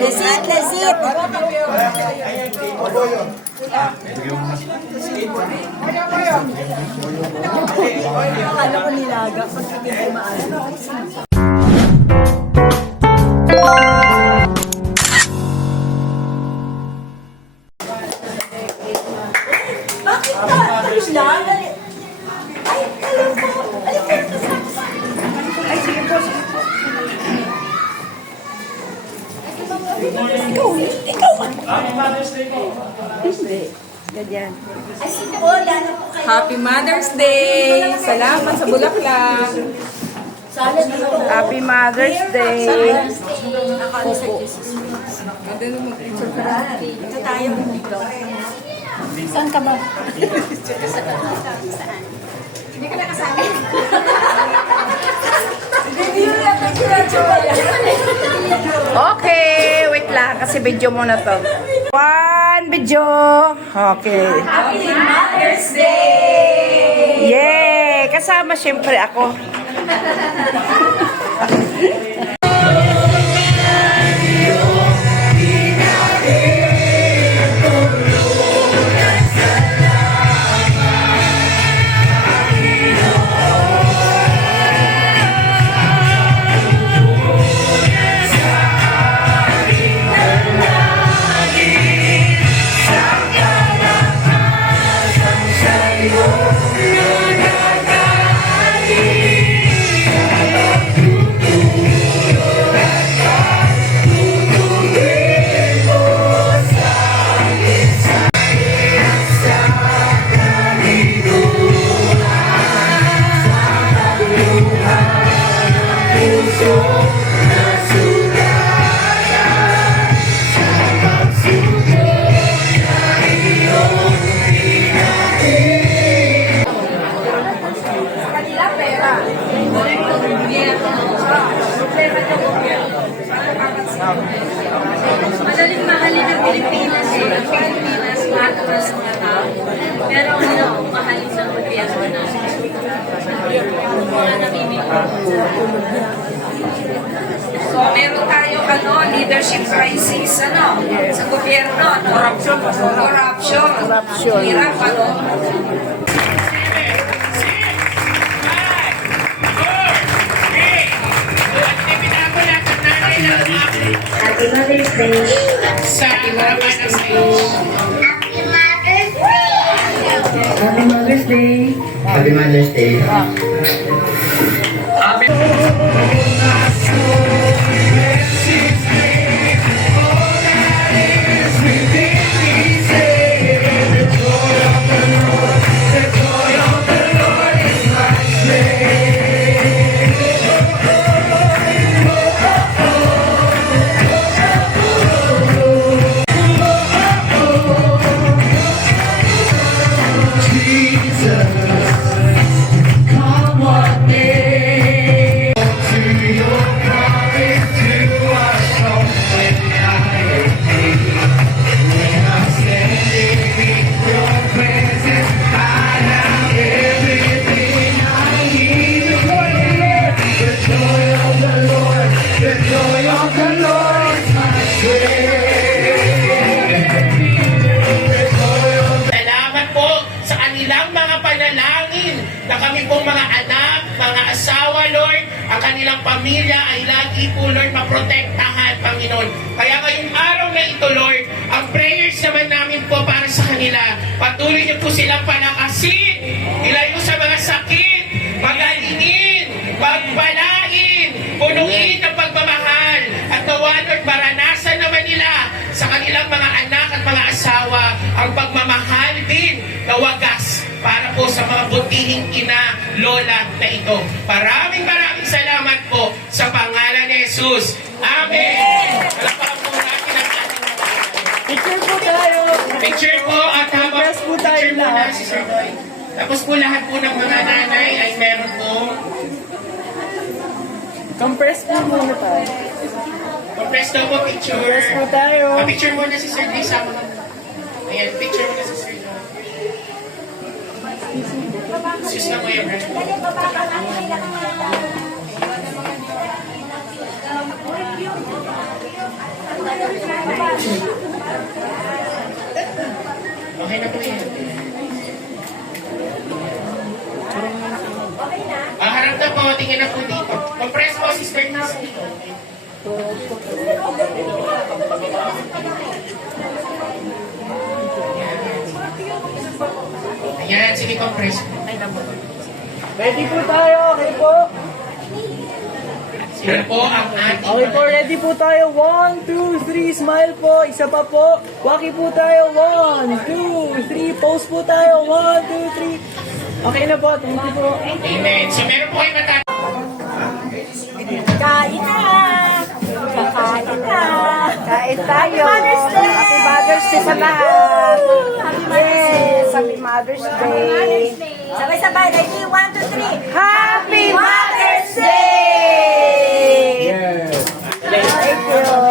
Lesit, lesit. Akala ko nilaga. Pag hindi ko maano. Bakit ka? Tapos lang? Ay, alam ko. Alam ko. Ay, sige po. Ikaw. Happy Mother's Day po. Hindi. Ganyan. Ay, sige po. Lalo po kayo. Happy Mother's Day! Salamat sa bulaklak. Happy Mother's Day. Opo. Ganda naman. Ito tayo. Saan ka ba? Saan? Hindi ka nakasama. Okay, wait lang kasi video muna to. One video. Okay. Happy Mother's Day! Yay! Kasama siyempre ako. Madaling mahalin ng Pilipinas eh. Ang Pilipinas, mahal sa mga tao. Pero ano, mahalin ng gobyerno na. Mga namimigay. So, meron tayo leadership crisis, sa gobyerno, Corruption. Hirap, Happy Mother's Day. Happy Mother's Day. Happy Mother's Day. Happy Mother's Day. Salamat po sa kanilang mga panalangin na kami pong mga anak, mga asawa, Lord, ang kanilang pamilya ay lagi po, Lord, maprotektahan, Panginoon. Kaya ngayong araw na ito, Lord, ang prayers naman namin po para sa kanila, patuloy niyo po silang palakasin, ilayo sa mga sakit, pagalingin, pagpalain, punuin ng pagmamahal, at nawa, Lord, maranasan naman nila sa kanilang mga anak at mga asawa ang pagmamahal din na wagas para po sa mga butihing ina, lola na ito. Maraming salamat po sa pangalan ni Jesus. Amen! Palakpakan po natin ang ating Picture po tayo. picture po at habang Compress po tayo picture muna lahat. si Sir Doy. Tapos po lahat po ng mga nanay ay meron po Compress po muna tayo. compress daw po picture. Compress po tayo. Picture muna si Sir Doy sa mga. Ayan, picture muna si Sir Doy. Sis na mo yung Okay na po yan. Harap na po, tingin na po dito. Compress po, Sister Nancy. Ayan, sige, compress. Ready po tayo, okay po? Sino po ang ating... Okay po, ready po tayo. 1, 2, 3, smile po. Isa pa po. Waki po tayo. 1, 2, 3, pose po tayo. 1, 2, 3. Okay na po, thank you po. Amen. So, meron po kayo matatapos. Kain na! Kakain na! Kain tayo. Mother's Day! Happy Mother's Day sa lahat. Yes, Happy Mother's Day. Sabay-sabay, ready? 1, 2, 3. Happy Mother's Day! Thank you.